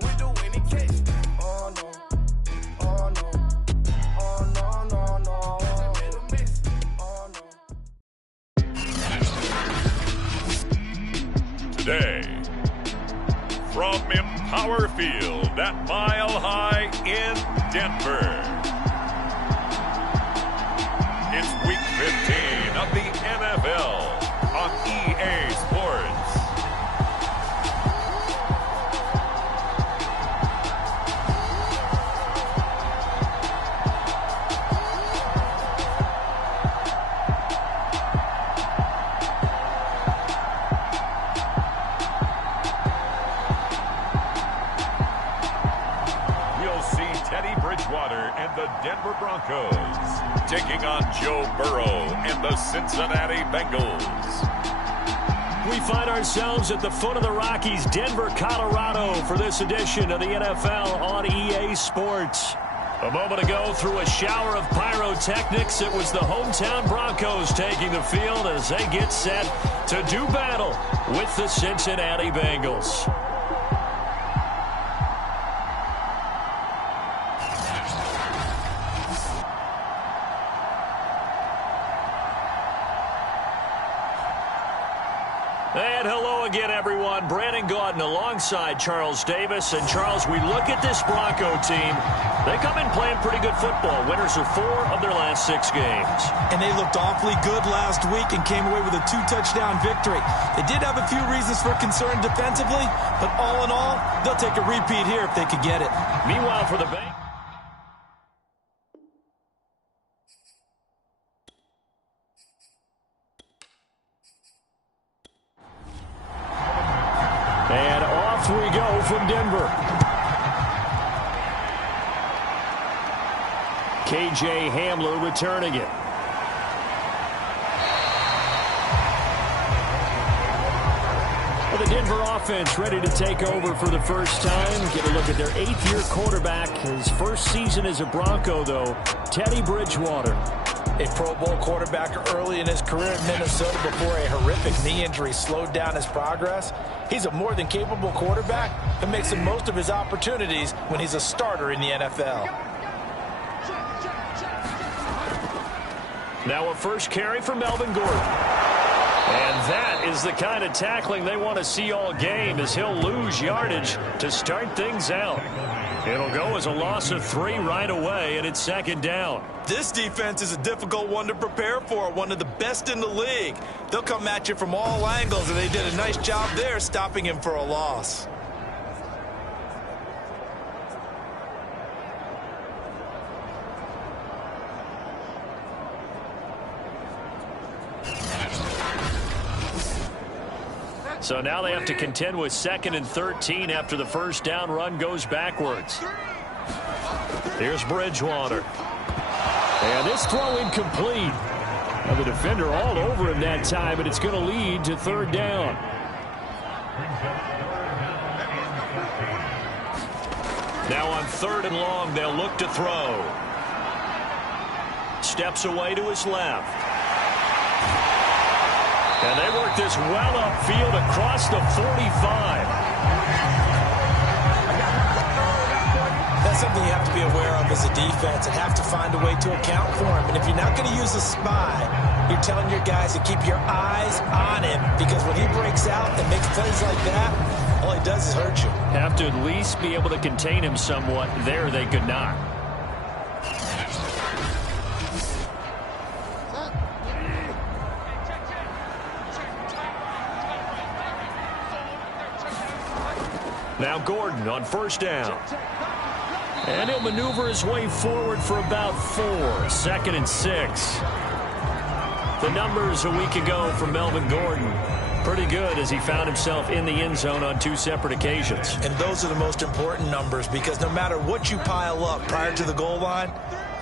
with the winning catch. Oh no, oh no, oh no, no, no. Made a miss. Oh no. Today, from Empower Field at Mile High in Denver, it's Week 15 of the NFL on EA Sports. And the Denver Broncos taking on Joe Burrow and the Cincinnati Bengals. We find ourselves at the foot of the Rockies, Denver, Colorado, for this edition of the NFL on EA Sports. A moment ago, through a shower of pyrotechnics, it was the hometown Broncos taking the field as they get set to do battle with the Cincinnati Bengals. And hello again, everyone. Brandon Gaudin alongside Charles Davis. And, Charles, we look at this Bronco team. They come in playing pretty good football. Winners of 4 of their last 6 games. And they looked awfully good last week and came away with a 2-touchdown victory. They did have a few reasons for concern defensively, but all in all, they'll take a repeat here if they could get it. Meanwhile, for the Bengals. And off we go from Denver. KJ Hamler returning it. Well, the Denver offense ready to take over for the first time. Get a look at their 8th-year quarterback. His first season as a Bronco, though, Teddy Bridgewater. A Pro Bowl quarterback early in his career in Minnesota before a horrific knee injury slowed down his progress. He's a more than capable quarterback who makes the most of his opportunities when he's a starter in the NFL. Now a first carry for Melvin Gordon. And that is the kind of tackling they want to see all game as he'll lose yardage to start things out. It'll go as a loss of 3 right away, and it's 2nd down. This defense is a difficult one to prepare for, one of the best in the league. They'll come at you from all angles, and they did a nice job there stopping him for a loss. So now they have to contend with 2nd and 13 after the first down run goes backwards. Here's Bridgewater. And this throw incomplete. Now the defender all over him that time, but it's going to lead to 3rd down. Now on 3rd and long, they'll look to throw. Steps away to his left. And they work this well upfield across the 45. That's something you have to be aware of as a defense and have to find a way to account for him. And if you're not going to use a spy, you're telling your guys to keep your eyes on him, because when he breaks out and makes plays like that, all he does is hurt you. Have to at least be able to contain him somewhat. There they could not. Now Gordon on 1st down. And he'll maneuver his way forward for about 4. 2nd and 6. The numbers a week ago from Melvin Gordon, pretty good as he found himself in the end zone on 2 separate occasions. And those are the most important numbers, because no matter what you pile up prior to the goal line,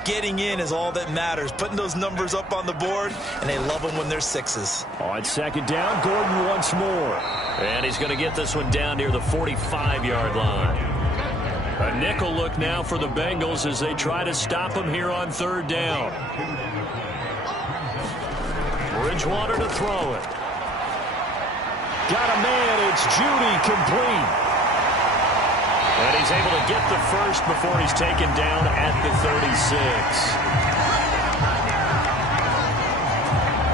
getting in is all that matters. Putting those numbers up on the board, and they love them when they're 6s. On 2nd down, Gordon once more. And he's going to get this one down near the 45-yard line. A nickel look now for the Bengals as they try to stop him here on 3rd down. Bridgewater to throw it. Got a man, it's Judy, complete. he's able to get the first before he's taken down at the 36.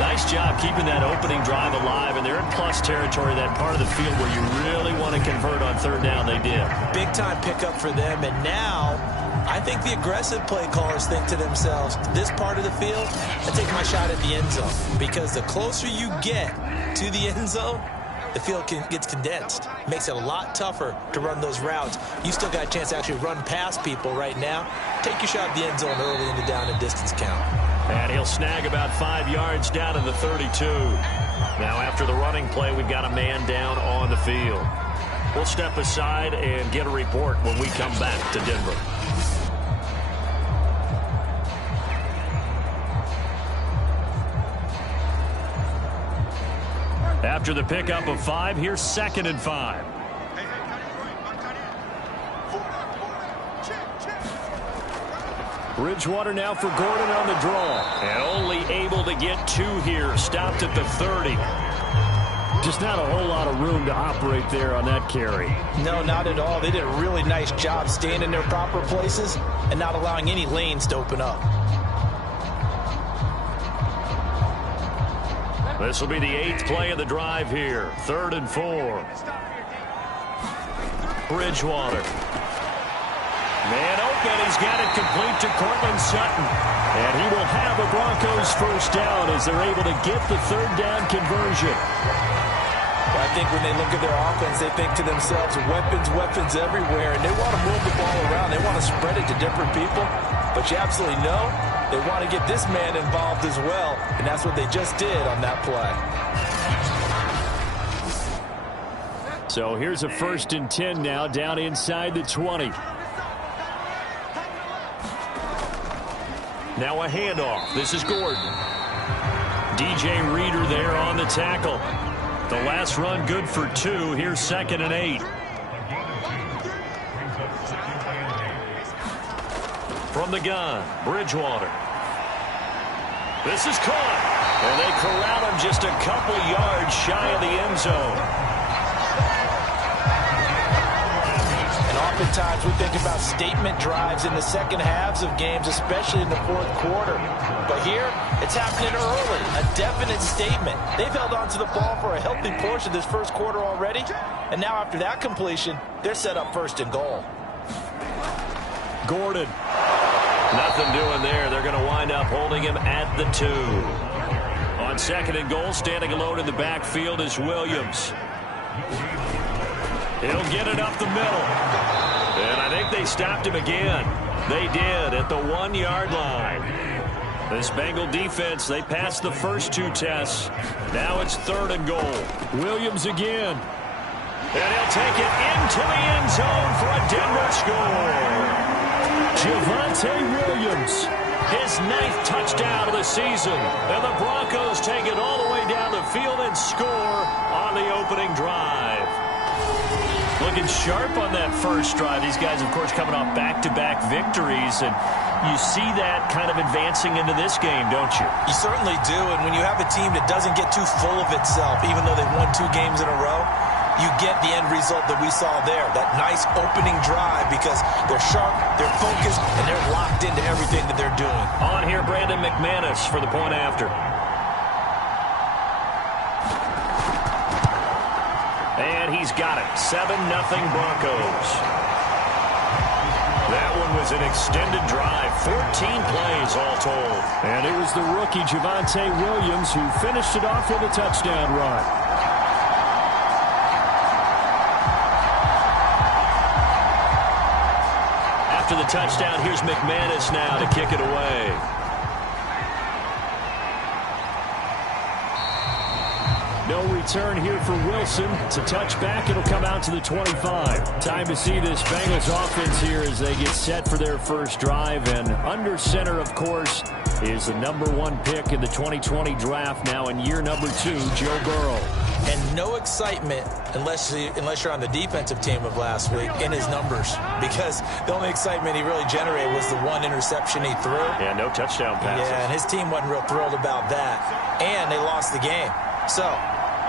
Nice job keeping that opening drive alive, and they're in plus territory, that part of the field where you really want to convert on third down. They did. Big-time pickup for them, and now I think the aggressive play callers think to themselves, this part of the field, I take my shot at the end zone, because the closer you get to the end zone, the field gets condensed. Makes it a lot tougher to run those routes. You still got a chance to actually run past people right now. Take your shot at the end zone early in the down and distance count. And he'll snag about 5 yards down to the 32. Now after the running play, we've got a man down on the field. We'll step aside and get a report when we come back to Denver. After the pickup of 5, here's 2nd and 5. Bridgewater now for Gordon on the draw. And only able to get 2 here. Stopped at the 30. Just not a whole lot of room to operate there on that carry. No, not at all. They did a really nice job staying in their proper places and not allowing any lanes to open up. This will be the 8th play of the drive here. 3rd and 4. Bridgewater. Man open. He's got it complete to Cortland Sutton. And he will have a Broncos first down as they're able to get the 3rd down conversion. Well, I think when they look at their offense, they think to themselves, weapons everywhere. And they want to move the ball around. They want to spread it to different people. But you absolutely know they want to get this man involved as well. And that's what they just did on that play. So here's a 1st and 10 now down inside the 20. Now a handoff. This is Gordon. DJ Reader there on the tackle. The last run good for 2. Here's 2nd and 8. From the gun, Bridgewater. This is caught. And they corral him just a couple yards shy of the end zone. Oftentimes we think about statement drives in the second halves of games, especially in the 4th quarter. But here, it's happening early. A definite statement. They've held on to the ball for a healthy portion of this 1st quarter already. And now after that completion, they're set up 1st and goal. Gordon. Nothing doing there. They're going to wind up holding him at the 2. On 2nd and goal, standing alone in the backfield is Williams. He'll get it up the middle. And I think they stopped him again. They did at the 1-yard line. This Bengal defense, they passed the first 2 tests. Now it's 3rd and goal. Williams again. And he'll take it into the end zone for a Denver score. Javonte Williams, his 9th touchdown of the season. And the Broncos take it all the way down the field and score on the opening drive. Looking sharp on that first drive. These guys, of course, coming off back-to-back victories, and you see that kind of advancing into this game, don't you? You certainly do, and when you have a team that doesn't get too full of itself, even though they've won 2 games in a row, you get the end result that we saw there, that nice opening drive, because they're sharp, they're focused, and they're locked into everything that they're doing. On here, Brandon McManus for the point after. And he's got it. 7-0 Broncos. That one was an extended drive. 14 plays all told. And it was the rookie Javonte Williams who finished it off with a touchdown run. After the touchdown, here's McManus now to kick it away. No return here for Wilson. It's a touchback. It'll come out to the 25. Time to see this Bengals offense here as they get set for their first drive. And under center, of course, is the #1 pick in the 2020 draft, now in year #2, Joe Burrow. And no excitement unless you're on the defensive team of last week in his numbers, because the only excitement he really generated was the 1 interception he threw. Yeah, no touchdown passes. Yeah, and his team wasn't real thrilled about that. And they lost the game. So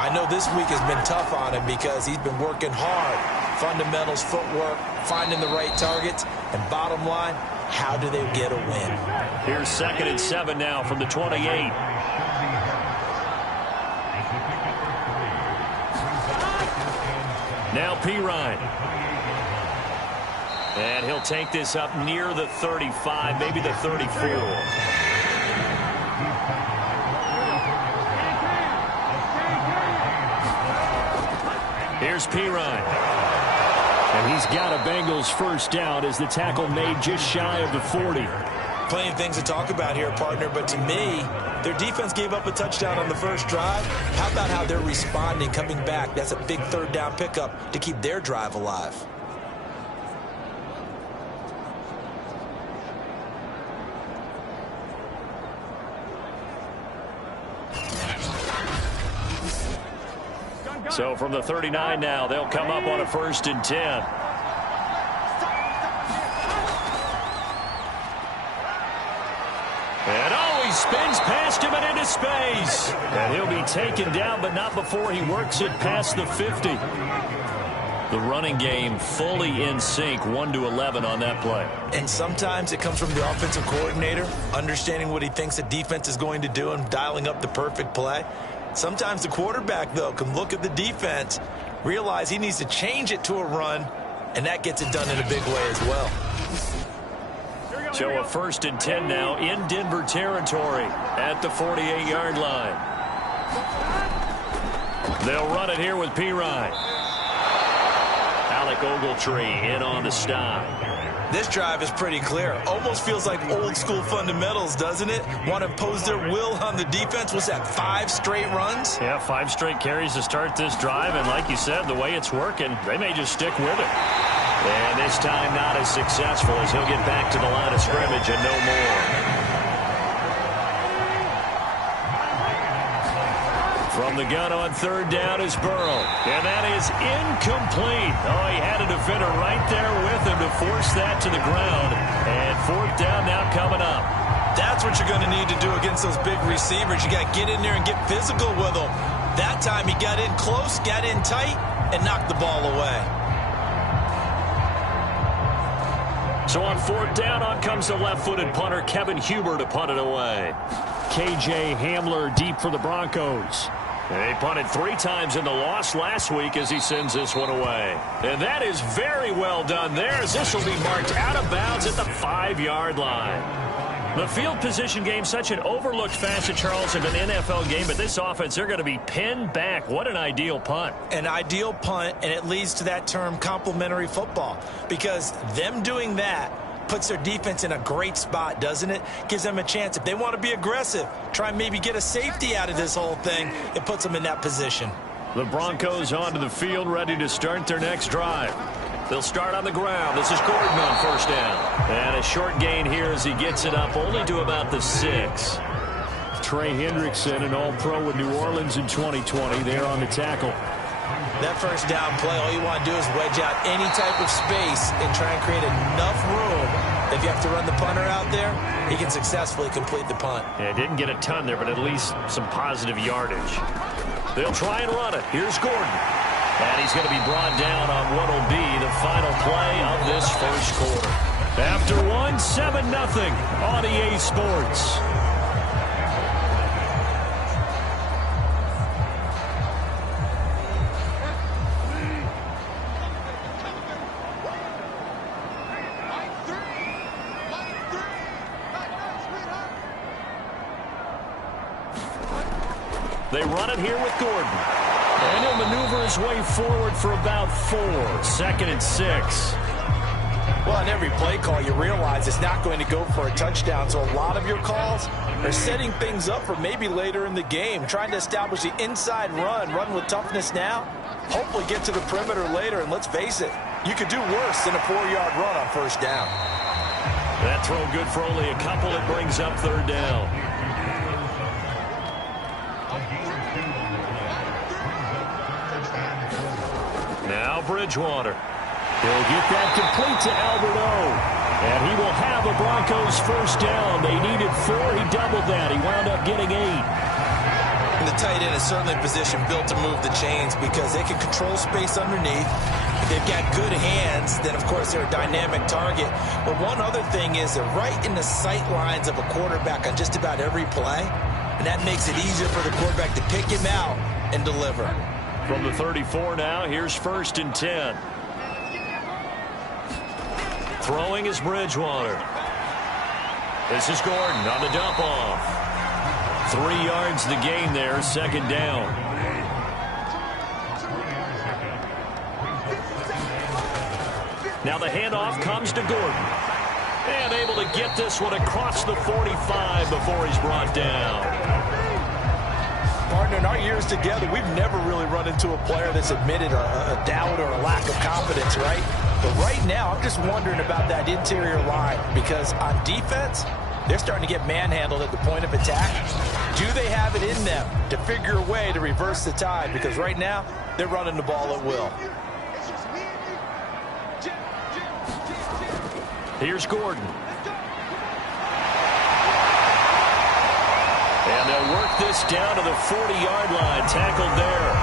I know this week has been tough on him because he's been working hard Fundamentals, footwork, finding the right targets, and bottom line, how do they get a win? Here's 2nd and 7 now from the 28. Now Pirine. And he'll take this up near the 35, maybe the 34. Here's Pirine. And he's got a Bengals first down as the tackle made just shy of the 40. Plenty of things to talk about here, partner, but to me, their defense gave up a touchdown on the first drive. How about how they're responding, coming back? That's a big 3rd down pickup to keep their drive alive. So from the 39 now, they'll come up on a 1st and 10. And he spins past him and into space. And he'll be taken down, but not before he works it past the 50. The running game fully in sync, 1-11 on that play. And sometimes it comes from the offensive coordinator, understanding what he thinks the defense is going to do and dialing up the perfect play. Sometimes the quarterback, though, can look at the defense, realize he needs to change it to a run, and that gets it done in a big way as well. So a 1st and 10 now in Denver territory at the 48-yard line. They'll run it here with Pirine. Alec Ogletree in on the stop. This drive is pretty clear. Almost feels like old-school fundamentals, doesn't it? Want to impose their will on the defense. Was that 5 straight runs? Yeah, 5 straight carries to start this drive, and like you said, the way it's working, they may just stick with it. And this time not as successful as he'll get back to the line of scrimmage and no more. From the gun on 3rd down is Burrow. And that is incomplete. Oh, he had a defender right there with him to force that to the ground. And 4th down now coming up. That's what you're going to need to do against those big receivers. You got to get in there and get physical with them. That time he got in close, got in tight, and knocked the ball away. So on 4th down, on comes the left-footed punter, Kevin Huber, to punt it away. K.J. Hamler deep for the Broncos. They punted 3 times in the loss last week as he sends this one away. And that is very well done there, as this will be marked out of bounds at the 5-yard line. The field position game, such an overlooked facet, Charles, of an NFL game, but this offense, they're going to be pinned back. What an ideal punt. An ideal punt, and it leads to that term complementary football, because them doing that puts their defense in a great spot, doesn't it? Gives them a chance. If they want to be aggressive, try and maybe get a safety out of this whole thing, it puts them in that position. The Broncos onto the field, ready to start their next drive. They'll start on the ground. This is Gordon on 1st down. And a short gain here as he gets it up only to about the 6. Trey Hendrickson, an all-pro with New Orleans in 2020, there on the tackle. That 1st down play, all you want to do is wedge out any type of space and try and create enough room. If you have to run the punter out there, he can successfully complete the punt. Yeah, didn't get a ton there, but at least some positive yardage. They'll try and run it. Here's Gordon. And he's going to be brought down on what will be the final play of this 1st quarter. After 1, 7-0 on EA Sports. They run it here with Gordon. And he'll maneuver his way forward for about 4. 2nd and 6. Well, on every play call, you realize it's not going to go for a touchdown. So a lot of your calls are setting things up for maybe later in the game, trying to establish the inside run with toughness now, hopefully get to the perimeter later. And let's face it, you could do worse than a 4-yard run on 1st down. That throw good for only a couple. It brings up 3rd down. Now Bridgewater. He'll get that complete to Albert O. And he will have a Broncos 1st down. They needed 4. He doubled that. He wound up getting 8. And the tight end is certainly a position built to move the chains because they can control space underneath. If they've got good hands, then, of course, they're a dynamic target. But one other thing is they're right in the sight lines of a quarterback on just about every play, and that makes it easier for the quarterback to pick him out and deliver. From the 34 now, here's 1st and 10. Throwing is Bridgewater. This is Gordon on the dump off. 3 yards the gain there, 2nd down. Now the handoff comes to Gordon. And able to get this one across the 45 before he's brought down. Partner, in our years together, we've never really run into a player that's admitted a doubt or a lack of confidence, right? But right now, I'm just wondering about that interior line because on defense, they're starting to get manhandled at the point of attack. Do they have it in them to figure a way to reverse the tide? Because right now, they're running the ball at will. Here's Gordon. And they'll work this down to the 40-yard line. Tackled there.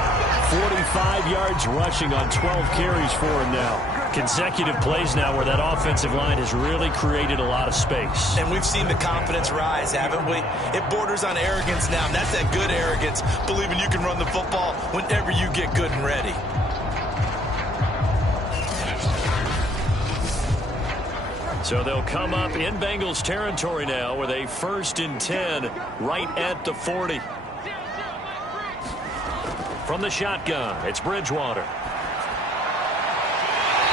45 yards rushing on 12 carries for him now. Consecutive plays now where that offensive line has really created a lot of space. And we've seen the confidence rise, haven't we? It borders on arrogance now, and that's that good arrogance, believing you can run the football whenever you get good and ready. So they'll come up in Bengals territory now with a 1st and 10 right at the 40. From the shotgun, it's Bridgewater.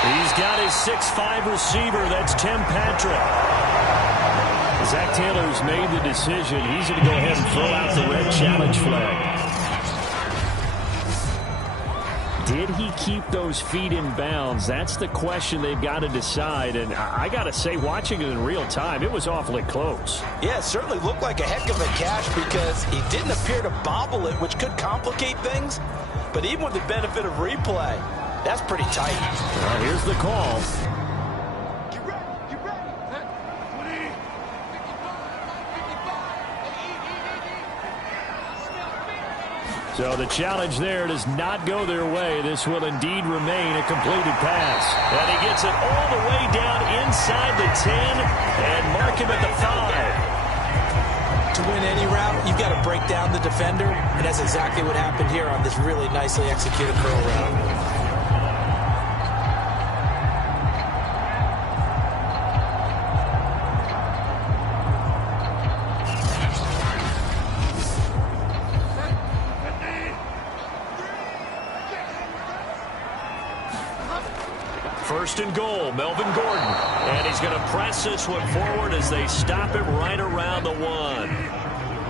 He's got his 6'5" receiver. That's Tim Patrick. Zach Taylor's made the decision. He's going to go ahead and throw out the red challenge flag. Did he keep those feet in bounds? That's the question they've got to decide. And I got to say, watching it in real time, it was awfully close. Yeah, it certainly looked like a heck of a catch because he didn't appear to bobble it, which could complicate things. But even with the benefit of replay, that's pretty tight. Well, here's the call. So the challenge there does not go their way. This will indeed remain a completed pass. And he gets it all the way down inside the 10 and mark him at the 5. To win any route, you've got to break down the defender, and that's exactly what happened here on this really nicely executed curl route. First and goal, Melvin Gordon. And he's going to press this one forward as they stop him right around the 1.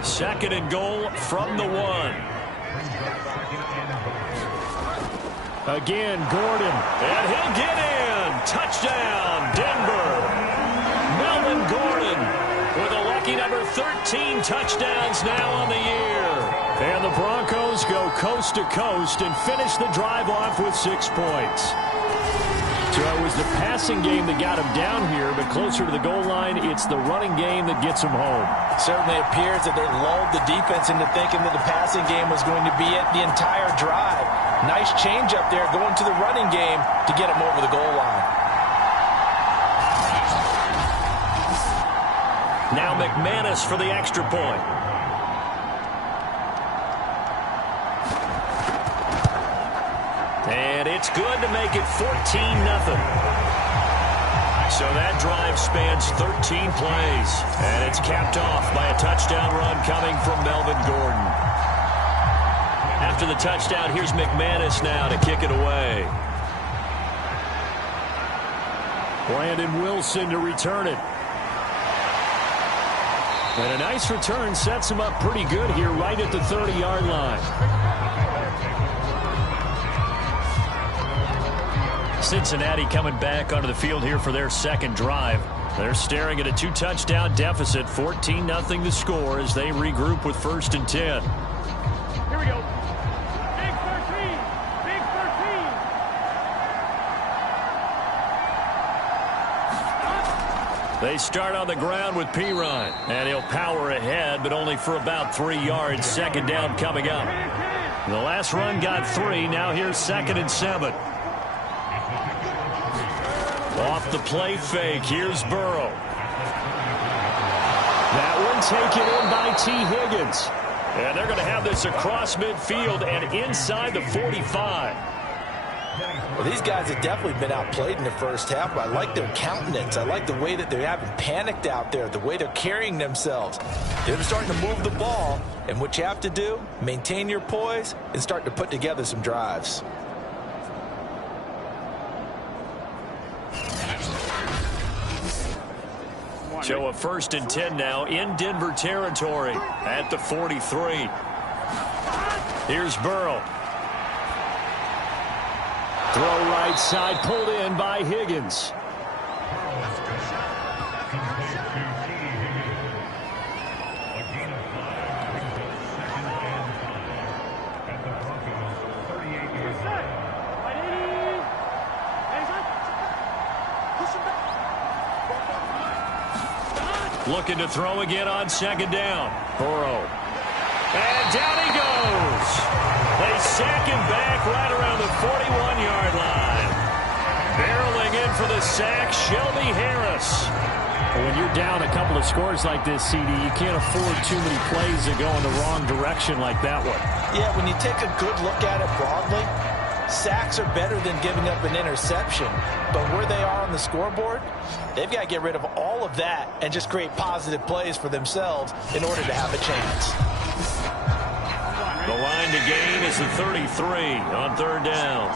2nd and goal from the 1. Again, Gordon. And he'll get in. Touchdown, Denver. Melvin Gordon with a lucky number 13 touchdowns now on the year. And the Broncos go coast to coast and finish the drive off with 6 points. So it was the passing game that got him down here, but closer to the goal line, it's the running game that gets him home. Certainly appears that they lulled the defense into thinking that the passing game was going to be it the entire drive. Nice change up there going to the running game to get him over the goal line. Now McManus for the extra point. And it's good to make it 14-0. So that drive spans 13 plays. And it's capped off by a touchdown run coming from Melvin Gordon. After the touchdown, here's McManus now to kick it away. Brandon Wilson to return it. And a nice return sets him up pretty good here right at the 30-yard line. Cincinnati coming back onto the field here for their 2nd drive. They're staring at a 2-touchdown deficit, 14-0 to score as they regroup with 1st and 10. Here we go. Big 13. Big 13. They start on the ground with Pirine, and he'll power ahead, but only for about 3 yards. Second down coming up. The last run got 3. Now here's 2nd and 7. Off the play fake. Here's Burrow. That one taken in by T. Higgins. And they're going to have this across midfield and inside the 45. Well, these guys have definitely been outplayed in the first half, but I like their countenance. I like the way that they haven't panicked out there, the way they're carrying themselves. They're starting to move the ball, and what you have to do, maintain your poise and start to put together some drives. So a 1st and 10 now in Denver territory at the 43. Here's Burrow. Throw right side, pulled in by Higgins. Looking to throw again on 2nd down. Burrow. And down he goes. They sack him back right around the 41-yard line. Barreling in for the sack, Shelby Harris. When you're down a couple of scores like this, CD, you can't afford too many plays that go in the wrong direction like that one. Yeah, when you take a good look at it broadly, sacks are better than giving up an interception. But where they are on the scoreboard, they've got to get rid of all of that and just create positive plays for themselves in order to have a chance. The line to gain is the 33 on 3rd down.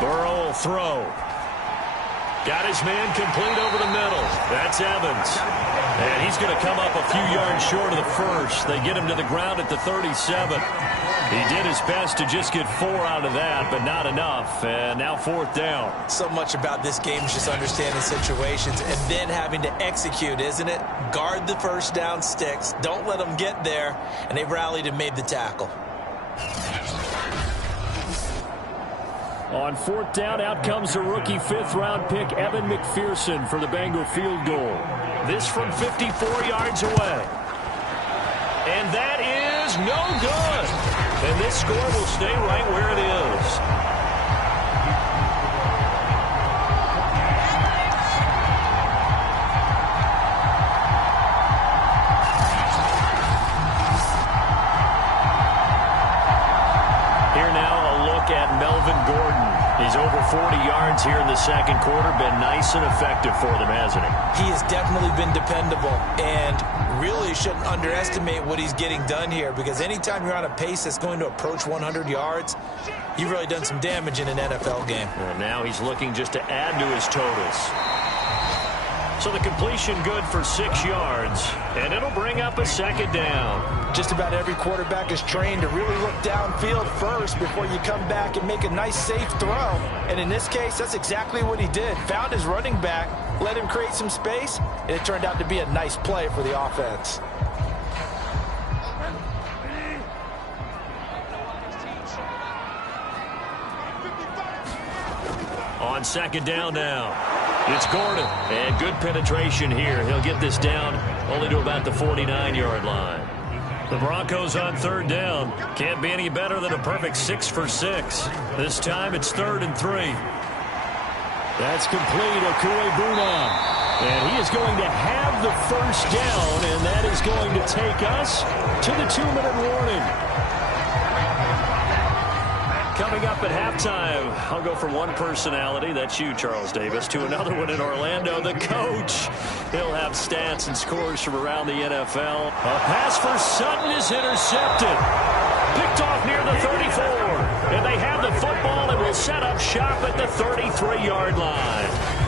Burrow will throw. Got his man complete over the middle. That's Evans. And he's going to come up a few yards short of the first. They get him to the ground at the 37. He did his best to just get 4 out of that, but not enough. And now 4th down. So much about this game is just understanding situations and then having to execute, isn't it? Guard the first down sticks. Don't let them get there. And they rallied and made the tackle. On 4th down, out comes the rookie 5th-round pick, Evan McPherson, for the Bengal field goal. This from 54 yards away. And that is no good. And this score will stay right where it is. Here now a look at Melvin Gordon. He's over 40 yards here in the 2nd quarter. Been nice and effective for them, hasn't he? He has definitely been dependable and really shouldn't underestimate what he's getting done here, because anytime you're on a pace that's going to approach 100 yards, you've really done some damage in an NFL game. And now he's looking just to add to his totals. So the completion good for 6 yards, and it'll bring up a 2nd down. Just about every quarterback is trained to really look downfield first before you come back and make a nice, safe throw. And in this case, that's exactly what he did. Found his running back, let him create some space, and it turned out to be a nice play for the offense. On 2nd down now. It's Gordon, and good penetration here. He'll get this down only to about the 49-yard line. The Broncos on 3rd down. Can't be any better than a perfect 6 for 6. This time it's 3rd and 3. That's complete, Okuegbunam. And he is going to have the first down, and that is going to take us to the 2-minute warning. Coming up at halftime, I'll go from one personality, that's you, Charles Davis, to another one in Orlando, the coach. He'll have stats and scores from around the NFL. A pass for Sutton is intercepted. Picked off near the 34. And they have the football and will set up shop at the 33-yard line.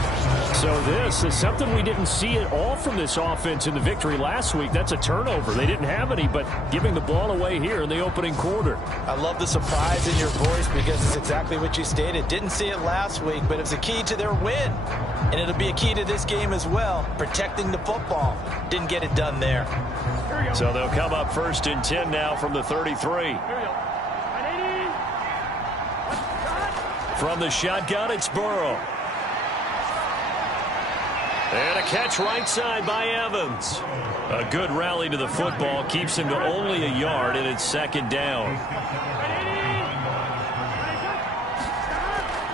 So this is something we didn't see at all from this offense in the victory last week. That's a turnover. They didn't have any, but giving the ball away here in the opening quarter. I love the surprise in your voice because it's exactly what you stated. Didn't see it last week, but it's a key to their win. And it'll be a key to this game as well, protecting the football. Didn't get it done there. So they'll come up 1st and 10 now from the 33. From the shotgun, it's Burrow. And a catch right side by Evans. A good rally to the football keeps him to only a yard, and it's second down.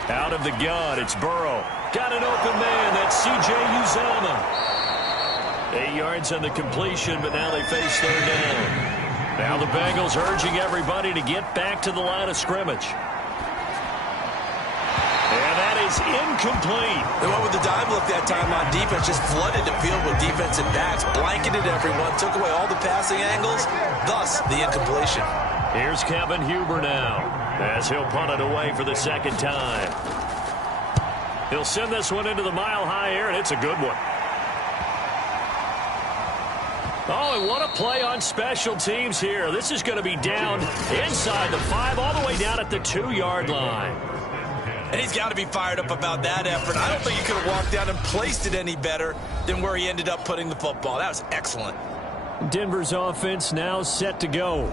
Out of the gun, it's Burrow. Got an open man. That's C.J. Uzomah. 8 yards on the completion, but now they face third down. Now the Bengals urging everybody to get back to the line of scrimmage. And that is incomplete. They went with the dive look that time on defense, just flooded the field with defensive backs, blanketed everyone, took away all the passing angles, thus the incompletion. Here's Kevin Huber now, as he'll punt it away for the second time. He'll send this one into the mile-high air, and it's a good one. Oh, and what a play on special teams here. This is going to be down inside the 5, all the way down at the 2-yard line. And he's got to be fired up about that effort. I don't think he could have walked down and placed it any better than where he ended up putting the football. That was excellent. Denver's offense now set to go.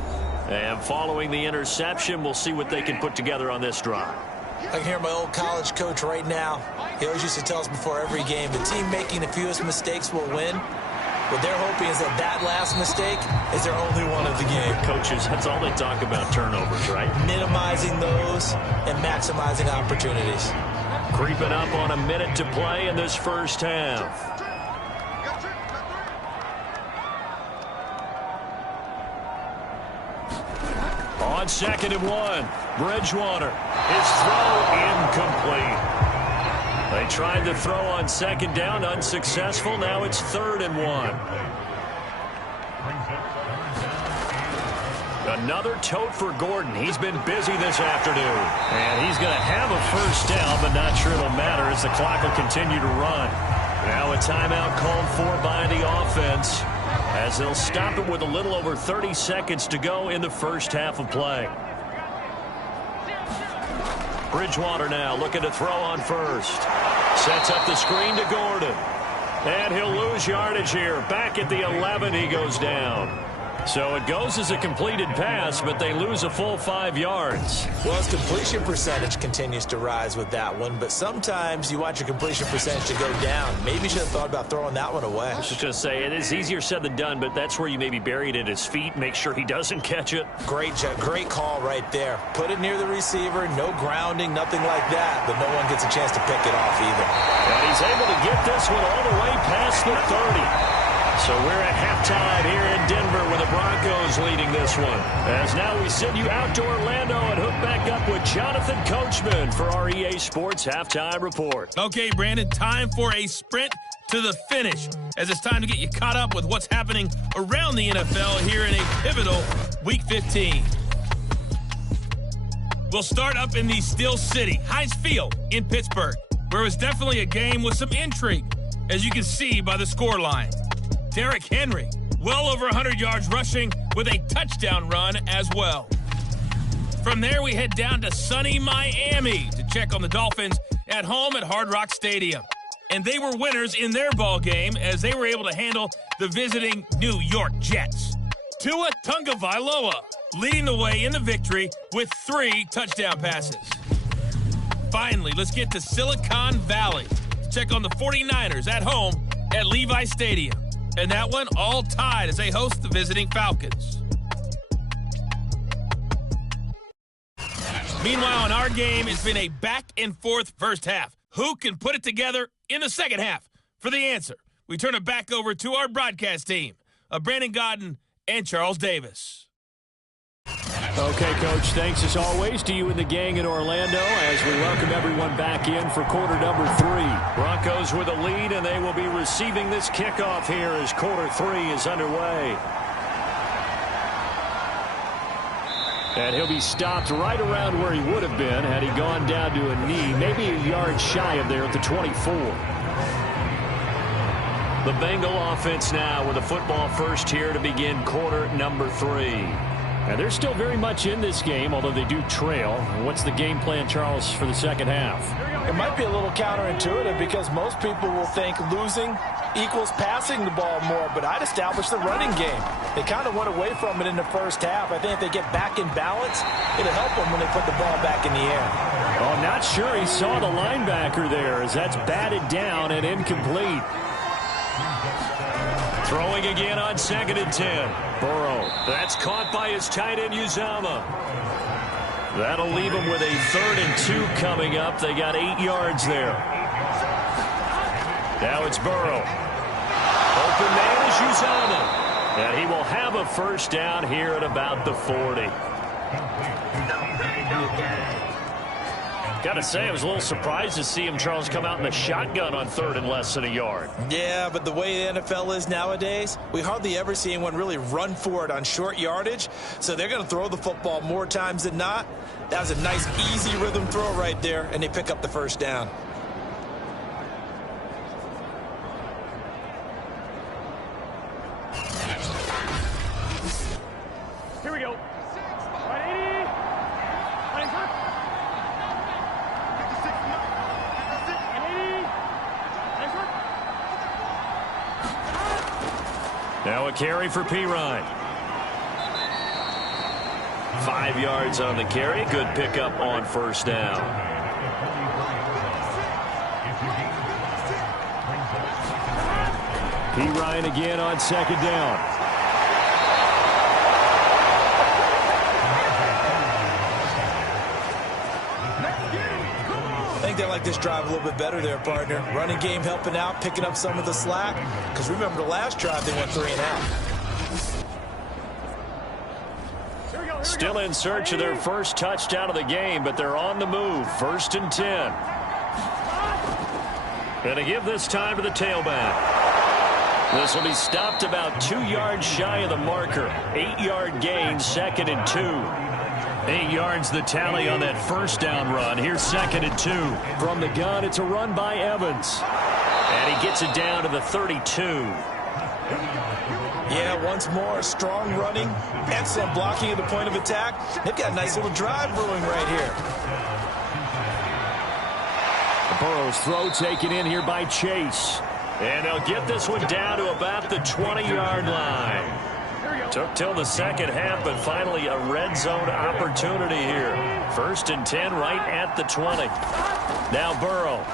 And following the interception, we'll see what they can put together on this drive. I can hear my old college coach right now. He always used to tell us before every game, the team making the fewest mistakes will win. What they're hoping is that last mistake is their only one of the game. Coaches, that's all they talk about, turnovers, right? Minimizing those and maximizing opportunities. Creeping up on a minute to play in this first half. On 2nd and 1, Bridgewater. His throw incomplete. They tried to throw on 2nd down, unsuccessful. Now it's 3rd and 1. Another tote for Gordon. He's been busy this afternoon. And he's going to have a first down, but not sure it'll matter as the clock will continue to run. Now a timeout called for by the offense, as they'll stop it with a little over 30 seconds to go in the first half of play. Bridgewater now looking to throw on first. Sets up the screen to Gordon. And he'll lose yardage here. Back at the 11, he goes down. So it goes as a completed pass, but they lose a full 5 yards. Well, his completion percentage continues to rise with that one, but sometimes you want your completion percentage to go down. Maybe you should have thought about throwing that one away. I was just going to say, it is easier said than done, but that's where you maybe bury it at his feet, make sure he doesn't catch it. Great call right there. Put it near the receiver, no grounding, nothing like that, but no one gets a chance to pick it off either. And he's able to get this one all the way past the 30. So we're at halftime here in Denver with the Broncos leading this one. As now we send you out to Orlando and hook back up with Jonathan Coachman for our EA Sports Halftime Report. Okay, Brandon, time for a sprint to the finish, as it's time to get you caught up with what's happening around the NFL here in a pivotal Week 15. We'll start up in the Steel City, Heinz Field in Pittsburgh, where it was definitely a game with some intrigue, as you can see by the scoreline. Derrick Henry, well over 100 yards rushing with a touchdown run as well. From there, we head down to sunny Miami to check on the Dolphins at home at Hard Rock Stadium. And they were winners in their ball game as they were able to handle the visiting New York Jets. Tua Tagovailoa leading the way in the victory with 3 touchdown passes. Finally, let's get to Silicon Valley to check on the 49ers at home at Levi Stadium. And that one all tied as they host the visiting Falcons. Meanwhile, in our game, it's been a back-and-forth first half. Who can put it together in the second half? For the answer, we turn it back over to our broadcast team of Brandon Godden and Charles Davis. Okay, Coach, thanks as always to you and the gang in Orlando as we welcome everyone back in for quarter number 3. Broncos with a lead, and they will be receiving this kickoff here as quarter 3 is underway. And he'll be stopped right around where he would have been had he gone down to a knee, maybe a yard shy of there at the 24. The Bengal offense now with a football first here to begin quarter number 3. And they're still very much in this game, although they do trail. What's the game plan, Charles, for the second half? It might be a little counterintuitive because most people will think losing equals passing the ball more, but I'd establish the running game. They kind of went away from it in the first half. I think if they get back in balance, it'll help them when they put the ball back in the air. Oh, not sure he saw the linebacker there as that's batted down and incomplete. Throwing again on 2nd and 10. Burrow. That's caught by his tight end, Uzomah. That'll leave him with a 3rd and 2 coming up. They got 8 yards there. Now it's Burrow. Open man is Uzomah. And he will have a first down here at about the 40. Got to say, I was a little surprised to see him, Charles, come out in the shotgun on 3rd and less than a yard. Yeah, but the way the NFL is nowadays, we hardly ever see anyone really run for it on short yardage. So they're going to throw the football more times than not. That was a nice, easy rhythm throw right there, and they pick up the first down. Here we go. 180. Now a carry for Pirine. 5 yards on the carry. Good pickup on first down. Pirine again on 2nd down. I think they like this drive a little bit better there, partner. Running game helping out, picking up some of the slack. Because remember the last drive, they went 3 and out. Still in search of their first touchdown of the game, but they're on the move. 1st and 10. Going to give this time to the tailback. This will be stopped about 2 yards shy of the marker. 8-yard gain, 2nd and 2. 8 yards the tally on that first down run. Here's 2nd and 2. From the gun, it's a run by Evans. And he gets it down to the 32. Yeah, once more, strong running, excellent blocking at the point of attack. They've got a nice little drive brewing right here. Burrow's throw taken in here by Chase. And they'll get this one down to about the 20-yard line. Took till the second half, but finally a red zone opportunity here. 1st and 10 right at the 20. Now Burrow.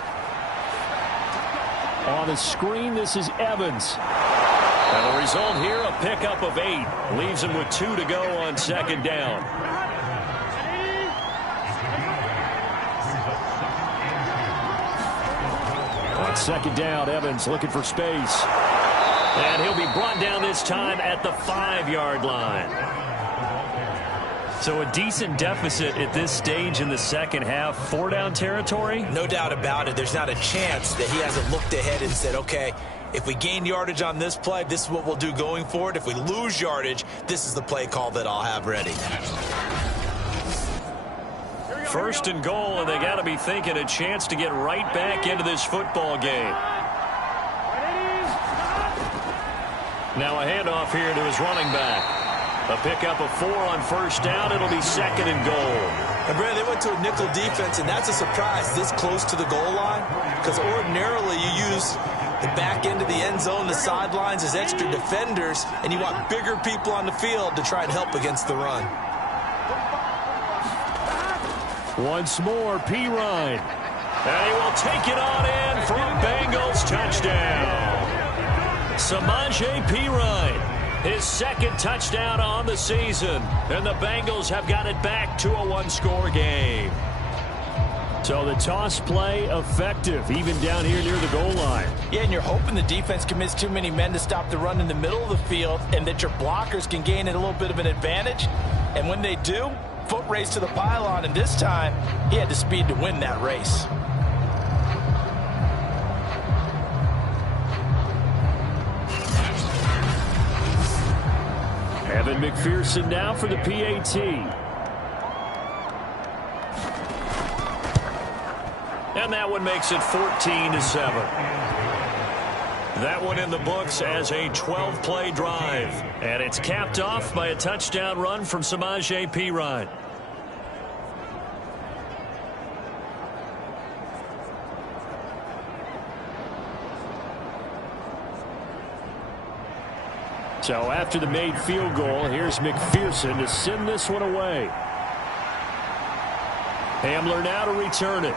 On the screen, this is Evans. And the result here, a pickup of 8. Leaves him with 2 to go on 2nd down. On 2nd down, Evans looking for space. And he'll be brought down this time at the 5-yard line. So a decent deficit at this stage in the second half. 4-down territory? No doubt about it. There's not a chance that he hasn't looked ahead and said, okay, if we gain yardage on this play, this is what we'll do going forward. If we lose yardage, this is the play call that I'll have ready. 1st and goal, and they got to be thinking a chance to get right back into this football game. Now a handoff here to his running back. A pickup of 4 on first down. It'll be 2nd and goal. And Brad, they went to a nickel defense, and that's a surprise this close to the goal line, because ordinarily you use the back end of the end zone, the sidelines as extra defenders, and you want bigger people on the field to try and help against the run. Once more, Pirine. And he will take it on in for a Bengals touchdown. Samaje Pirine, his 2nd touchdown on the season. And the Bengals have got it back to a 1-score game. So the toss play effective, even down here near the goal line. Yeah, and you're hoping the defense commits too many men to stop the run in the middle of the field and that your blockers can gain a little bit of an advantage. And when they do, foot race to the pylon, and this time he had the speed to win that race. Evan McPherson now for the PAT. And that one makes it 14-7. That one in the books as a 12-play drive. And it's capped off by a touchdown run from Samaje Pirine. So after the made field goal, here's McPherson to send this one away. Hamler now to return it.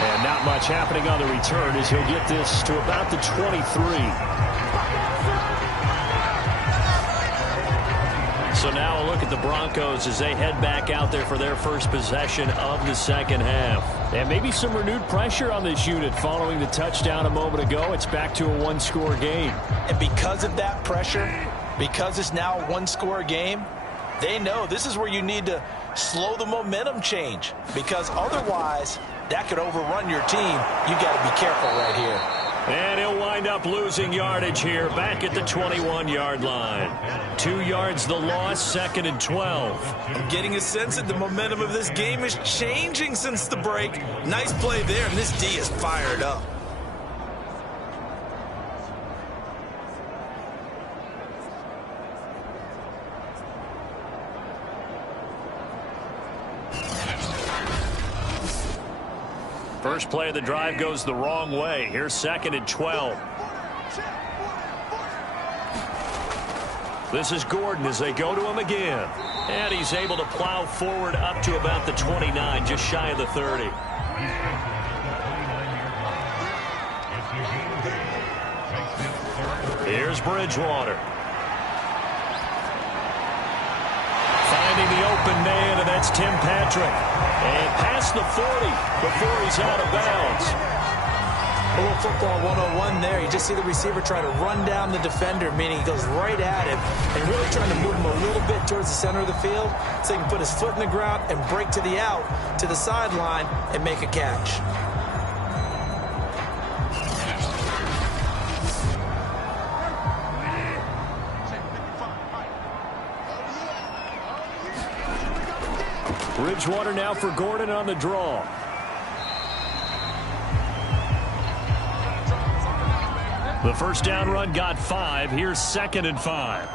And not much happening on the return as he'll get this to about the 23. So now a look at the Broncos as they head back out there for their first possession of the second half. And maybe some renewed pressure on this unit following the touchdown a moment ago. It's back to a one-score game. And because of that pressure, because it's now a one-score game, they know this is where you need to slow the momentum change, because otherwise that could overrun your team. You got to be careful right here. And he'll wind up losing yardage here back at the 21-yard line. 2 yards the loss, 2nd and 12. I'm getting a sense that the momentum of this game is changing since the break. Nice play there, and this D is fired up. First play of the drive goes the wrong way. Here's 2nd and 12. This is Gordon as they go to him again. And he's able to plow forward up to about the 29, just shy of the 30. Here's Bridgewater. Finding the open man, and that's Tim Patrick. And past the 40 before he's out of bounds. A little football 101 there. You just see the receiver try to run down the defender, meaning he goes right at him and really trying to move him a little bit towards the center of the field so he can put his foot in the ground and break to the out, to the sideline, and make a catch. Bridgewater now for Gordon on the draw. The first down run got 5. Here's 2nd and 5.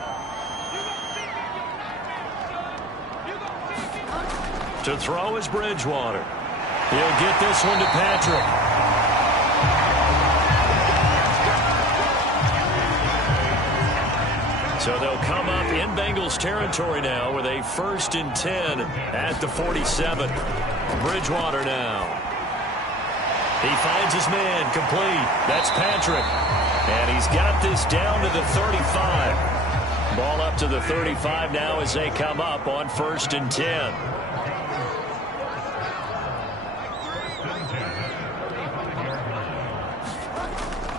To throw is Bridgewater. He'll get this one to Patrick. So they'll come up in Bengals territory now with a 1st and 10 at the 47. Bridgewater now. He finds his man complete. That's Patrick. And he's got this down to the 35. Ball up to the 35 now as they come up on 1st and 10.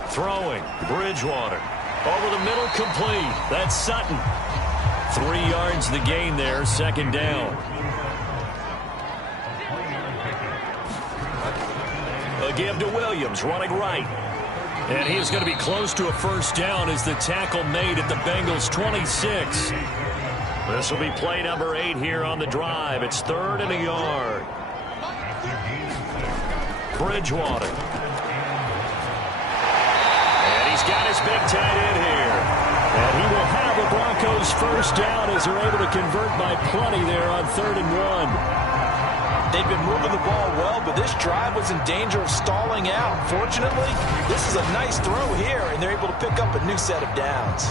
Throwing, Bridgewater. Over the middle, complete. That's Sutton. 3 yards the gain there, 2nd down. A give to Williams, running right. And he's going to be close to a 1st down as the tackle made at the Bengals' 26. This will be play number 8 here on the drive. It's 3rd and a yard. Bridgewater. Got his big tight end here. And he will have the Broncos' 1st down as they're able to convert by plenty there on 3rd and 1. They've been moving the ball well, but this drive was in danger of stalling out. Fortunately, this is a nice throw here, and they're able to pick up a new set of downs.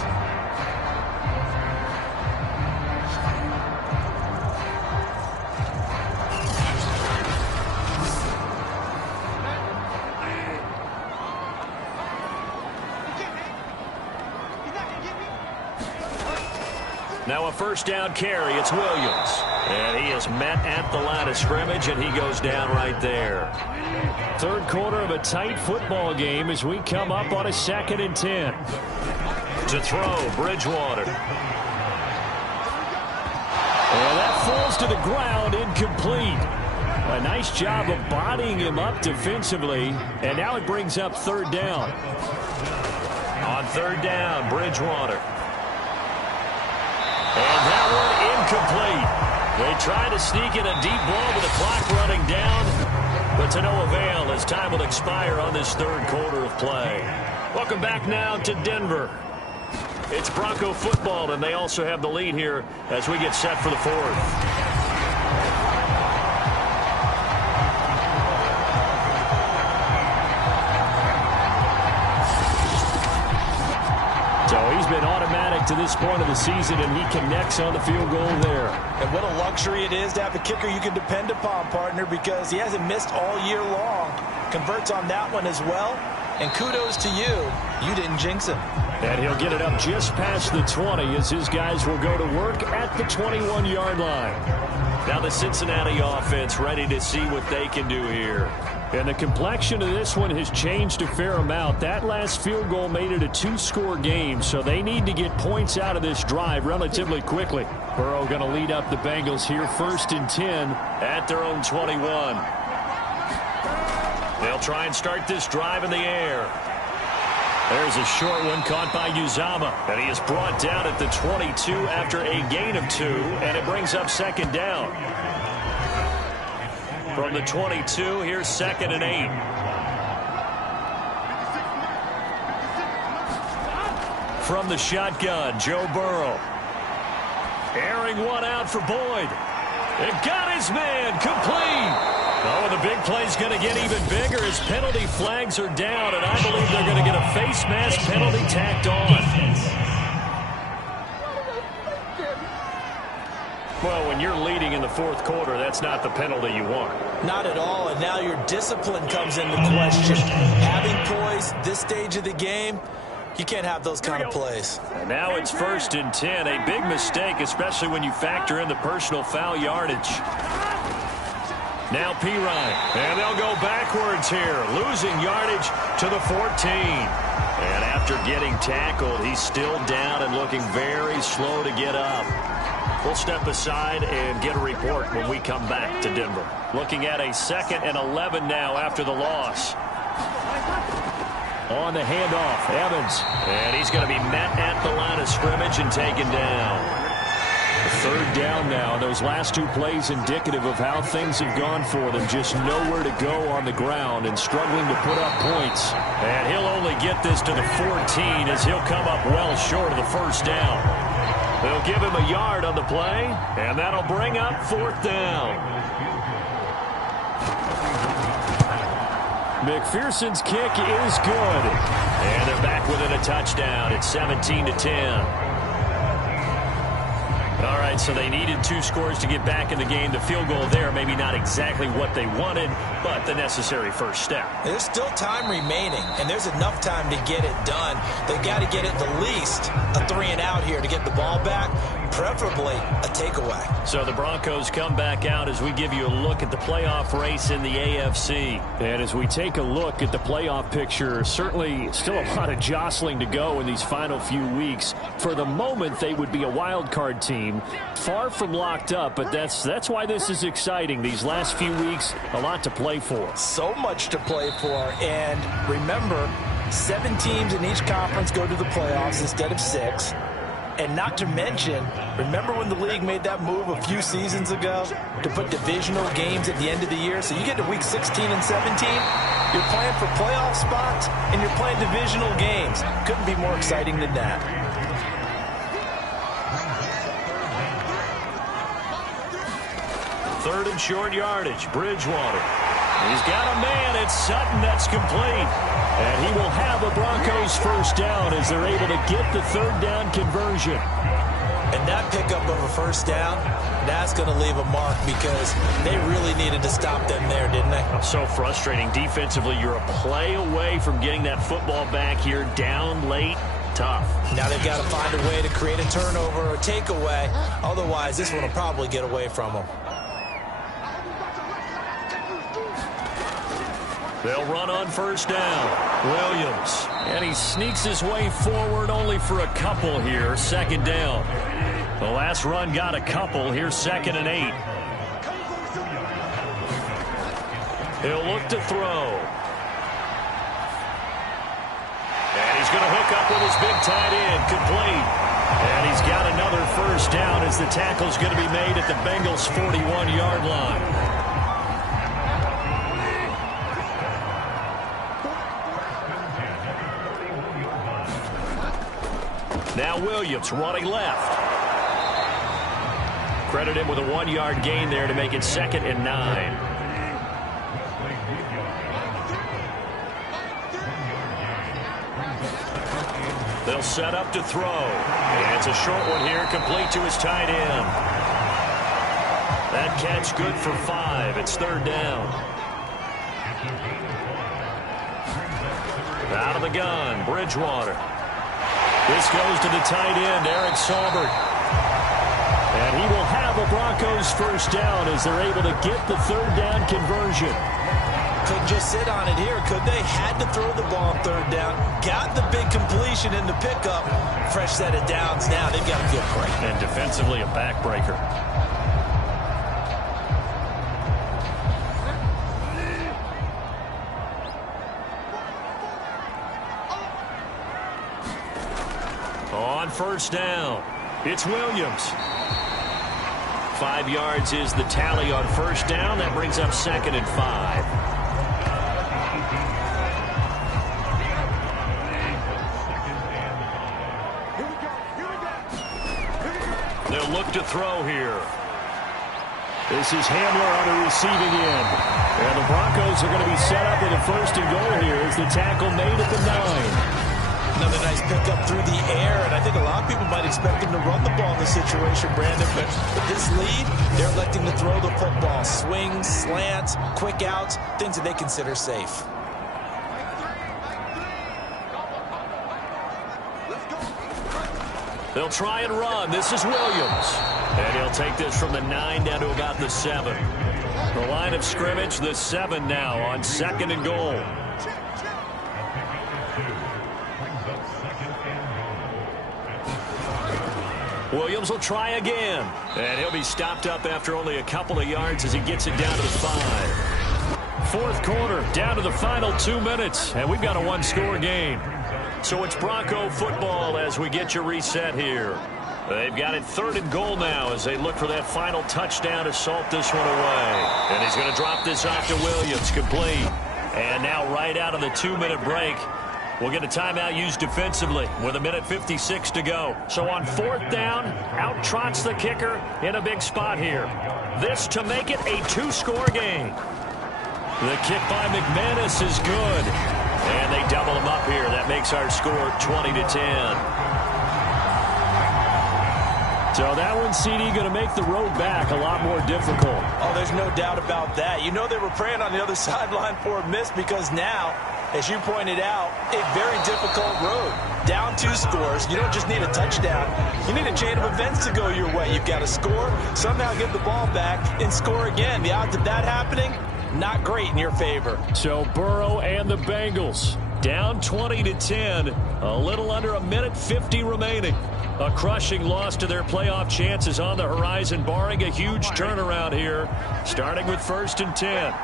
Now a 1st down carry. It's Williams. And he is met at the line of scrimmage, and he goes down right there. 3rd quarter of a tight football game as we come up on a 2nd and 10. To throw, Bridgewater. And that falls to the ground, incomplete. A nice job of bodying him up defensively, and now it brings up 3rd down. On 3rd down, Bridgewater. And that one incomplete. They try to sneak in a deep ball with the clock running down, but to no avail as time will expire on this 3rd quarter of play. Welcome back now to Denver. It's Bronco football, and they also have the lead here as we get set for the 4th. So he's been automatic to this point of the season, and he connects on the field goal there. And what a luxury it is to have a kicker you can depend upon, partner, because he hasn't missed all year long. converts on that one as well. And kudos to you. You didn't jinx him. And he'll get it up just past the 20 as his guys will go to work at the 21-yard line. Now the Cincinnati offense ready to see what they can do here. And the complexion of this one has changed a fair amount. That last field goal made it a 2-score game, so they need to get points out of this drive relatively quickly. Burrow going to lead up the Bengals here, 1st and 10 at their own 21. They'll try and start this drive in the air. There's a short one caught by Uzama, and he is brought down at the 22 after a gain of 2, and it brings up 2nd down. From the 22, here's 2nd and 8. From the shotgun, Joe Burrow. Airing one out for Boyd. It got his man, complete. Oh, the big play's going to get even bigger as penalty flags are down, and I believe they're going to get a face mask penalty tacked on. Well, when you're leading in the 4th quarter, that's not the penalty you want. Not at all, and now your discipline comes into question. Having poise this stage of the game, you can't have those kind of plays. And now it's 1st and 10, a big mistake, especially when you factor in the personal foul yardage. Now Pirine, and they'll go backwards here, losing yardage to the 14. And after getting tackled, he's still down and looking very slow to get up. We'll step aside and get a report when we come back to Denver. Looking at a 2nd and 11 now after the loss. On the handoff, Evans. And he's going to be met at the line of scrimmage and taken down. 3rd down now. Those last 2 plays indicative of how things have gone for them. Just nowhere to go on the ground and struggling to put up points. And he'll only get this to the 14 as he'll come up well short of the 1st down. They'll give him a yard on the play, and that'll bring up 4th down. McPherson's kick is good. And they're back within a touchdown. It's 17-10. All right, so they needed 2 scores to get back in the game. The field goal there, maybe not exactly what they wanted, but the necessary first step. There's still time remaining, and there's enough time to get it done. They've got to get at the least a 3-and-out here to get the ball back, preferably a takeaway. So the Broncos come back out as we give you a look at the playoff race in the AFC. And as we take a look at the playoff picture, certainly still a lot of jostling to go in these final few weeks. For the moment, they would be a wild card team. Far from locked up, but that's why this is exciting. These last few weeks, a lot to play for. So much to play for. And remember, 7 teams in each conference go to the playoffs instead of 6. And not to mention, remember when the league made that move a few seasons ago to put divisional games at the end of the year? So you get to week 16 and 17, you're playing for playoff spots, and you're playing divisional games. Couldn't be more exciting than that. Third and short yardage, Bridgewater. He's got a man, it's Sutton, that's complete. And he will have a Broncos first down as they're able to get the 3rd down conversion. And that pickup of a first down, that's going to leave a mark because they really needed to stop them there, didn't they? So frustrating. Defensively, you're a play away from getting that football back here, down late. Tough. Now they've got to find a way to create a turnover or a takeaway. Otherwise, this one will probably get away from them. They'll run on first down. Williams. And he sneaks his way forward only for a couple here. 2nd down. The last run got a couple. Here's 2nd and 8. He'll look to throw. And he's going to hook up with his big tight end. Complete. And he's got another first down as the tackle's going to be made at the Bengals' 41-yard line. Now Williams running left. Credit him with a 1-yard gain there to make it 2nd and 9. They'll set up to throw. And it's a short one here, complete to his tight end. That catch good for 5. It's 3rd down. Out of the gun, Bridgewater. This goes to the tight end, Eric Saubert. And he will have a Broncos first down as they're able to get the third down conversion. Couldn't just sit on it here, could they? Had to throw the ball on third down. Got the big completion in the pickup. Fresh set of downs now. They've got to feel great. And defensively, a backbreaker. On first down, it's Williams. 5 yards is the tally on first down. That brings up 2nd and 5. They'll look to throw here. This is Hamler on the receiving end. And the Broncos are going to be set up with a 1st and goal here as the tackle made at the 9. Another nice pickup through the air, and I think a lot of people might expect him to run the ball in this situation, Brandon, but with this lead, they're electing to throw the football. Swings, slants, quick outs, things that they consider safe. They'll try and run. This is Williams. And he'll take this from the 9 down to about the 7. The line of scrimmage, the 7 now on 2nd and goal. Williams will try again. And he'll be stopped up after only a couple of yards as he gets it down to the 5. Fourth quarter, down to the final 2 minutes. And we've got a one-score game. So it's Bronco football as we get you reset here. They've got it 3rd and goal now as they look for that final touchdown to salt this one away. And he's going to drop this off to Williams, complete. And now right out of the 2-minute break, we'll get a timeout used defensively with 1:56 to go. So on 4th down, out trots the kicker in a big spot here. This to make it a 2-score game. The kick by McManus is good. And they double him up here. That makes our score 20-10. So that one, CD, going to make the road back a lot more difficult. Oh, there's no doubt about that. You know they were praying on the other sideline for a miss because now, as you pointed out, a very difficult road. Down 2 scores. You don't just need a touchdown. You need a chain of events to go your way. You've got to score, somehow get the ball back, and score again. The odds of that happening, not great in your favor. So Burrow and the Bengals down 20-10. A little under 1:50 remaining. A crushing loss to their playoff chances on the horizon, barring a huge turnaround here, starting with 1st and 10.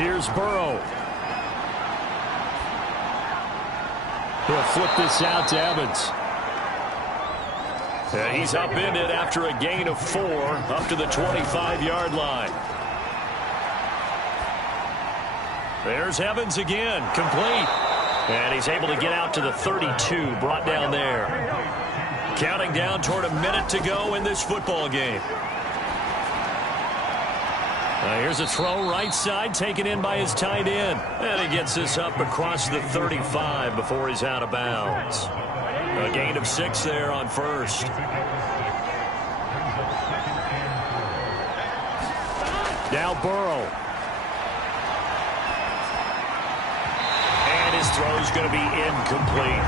Here's Burrow. He'll flip this out to Evans. And he's upended after a gain of 4 up to the 25-yard line. There's Evans again, complete. And he's able to get out to the 32, brought down there. Counting down toward 1 minute to go in this football game. Here's a throw right side, taken in by his tight end. And he gets this up across the 35 before he's out of bounds. A gain of 6 there on 1st. Now Burrow. And his throw's going to be incomplete.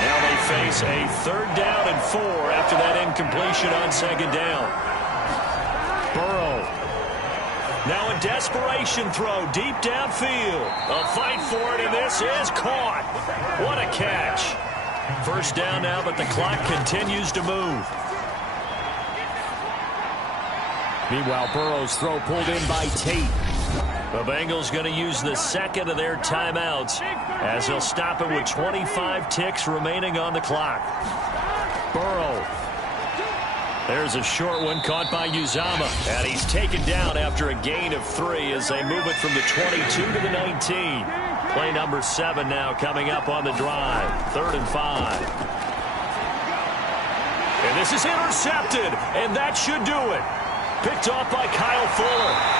Now they face a 3rd down and 4 after that incompletion on 2nd down. Burrow. Now a desperation throw deep downfield. A fight for it, and this is caught. What a catch. 1st down now, but the clock continues to move. Meanwhile, Burrow's throw pulled in by Tate. The Bengals going to use the 2nd of their timeouts as they'll stop it with 25 ticks remaining on the clock. Burrow. There's a short one caught by Uzama. And he's taken down after a gain of 3 as they move it from the 22 to the 19. Play number 7 now coming up on the drive. 3rd and 5. And this is intercepted. And that should do it. Picked off by Kyle Fuller.